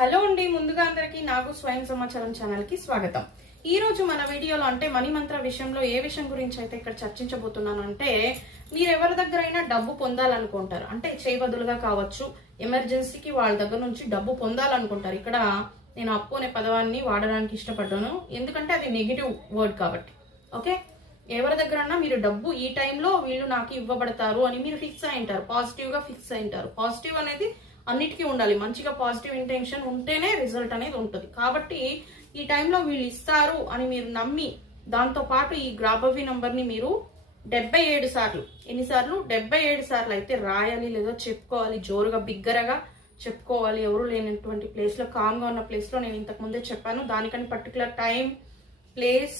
Hello అండి, ముందుగా అందరికి నాకు స్వయం సమాచారం ఛానల్ కి స్వాగతం. ఈ రోజు మన వీడియోలో అంటే మనీ మంత్ర విషయంలో ఏ విషయం గురించి అయితే ఇక్కడ చర్చించబోతున్నాను అంటే, మీరు ఎవరి దగ్గరైనా డబ్బు పొందాలనుకుంటారు, అంటే చేయబదులుగా కావచ్చు, ఎమర్జెన్సీకి వాళ్ళ దగ్గర నుంచి డబ్బు పొందాలనుకుంటారు. ఇక్కడ నేను అప్పు అనే పదవాన్ని వాడడానికి ఇష్టపడ్డాను, ఎందుకంటే అది నెగిటివ్ వర్డ్ కాబట్టి. ఓకే, ఎవరి దగ్గరన్నా మీరు డబ్బు ఈ టైంలో వీళ్ళు నాకు ఇవ్వబడతారు అని మీరు ఫిక్స్ అయి ఉంటారు, పాజిటివ్ గా ఫిక్స్ అయి ఉంటారు. పాజిటివ్ అనేది అన్నిటికీ ఉండాలి, మంచిగా పాజిటివ్ ఇంటెన్షన్ ఉంటేనే రిజల్ట్ అనేది ఉంటుంది. కాబట్టి ఈ టైంలో వీళ్ళు ఇస్తారు అని మీరు నమ్మి, దాంతో పాటు ఈ గ్రాబవి నంబర్ ని మీరు 77 సార్లు, ఎన్నిసార్లు 77 సార్లు అయితే రాయాలి, లేదా చెప్పుకోవాలి, జోరుగా బిగ్గరగా చెప్పుకోవాలి. ఎవరు లేనటువంటి ప్లేస్ లో, కామ్ గా ఉన్న ప్లేస్ లో. నేను ఇంతకు ముందే చెప్పాను, దానికని పర్టికులర్ టైం ప్లేస్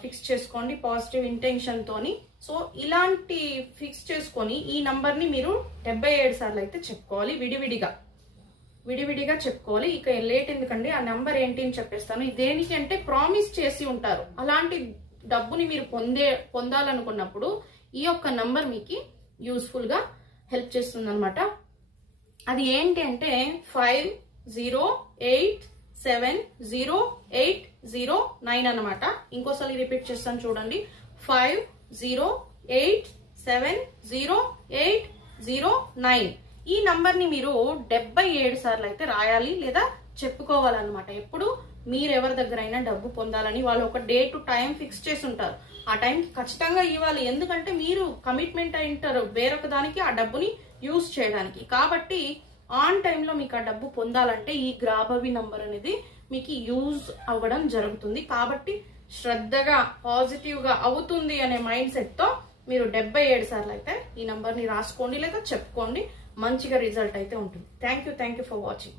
ఫిక్స్ చేసుకోండి పాజిటివ్ ఇంటెన్షన్ తోని. సో ఇలాంటి ఫిక్స్ చేసుకొని ఈ నంబర్ ని మీరు 77 సార్లు అయితే చెప్పుకోవాలి, విడివిడిగా చెప్పుకోవాలి. ఇక లేట్ ఎందుకండి, ఆ నంబర్ ఏంటి అని చెప్పేస్తాను. దేనికి అంటే ప్రామిస్ చేసి ఉంటారు, అలాంటి డబ్బుని మీరు పొందాలనుకున్నప్పుడు ఈ యొక్క నంబర్ మీకు యూస్ఫుల్ గా హెల్ప్ చేస్తుంది అనమాట. అది ఏంటి అంటే 50870809 అన్నమాట. ఇంకోసారి రిపీట్ చేస్తాను చూడండి, 50870809. ఈ నంబర్ ని మీరు 77 సార్లు అయితే రాయాలి, లేదా చెప్పుకోవాలన్నమాట. ఎప్పుడు మీరు ఎవరి దగ్గర అయినా డబ్బు పొందాలని వాళ్ళు ఒక డే టు టైం ఫిక్స్ చేసి ఉంటారు, ఆ టైంకి ఖచ్చితంగా ఇవ్వాలి. ఎందుకంటే మీరు కమిట్మెంట్ అయి ఉంటారు వేరొక దానికి, ఆ డబ్బుని యూజ్ చేయడానికి. కాబట్టి ఆన్ టైంలో మీకు ఆ డబ్బు పొందాలంటే ఈ గ్రాబవి నంబర్ అనేది మీకు యూజ్ అవ్వడం జరుగుతుంది. కాబట్టి శ్రద్ధగా పాజిటివ్ గా అవుతుంది అనే మైండ్ సెట్ తో మీరు 77 సార్లు అయితే ఈ నంబర్ ని రాసుకోండి, లేదా చెప్పుకోండి. మంచిగా రిజల్ట్ అయితే ఉంటుంది. Thank you for watching.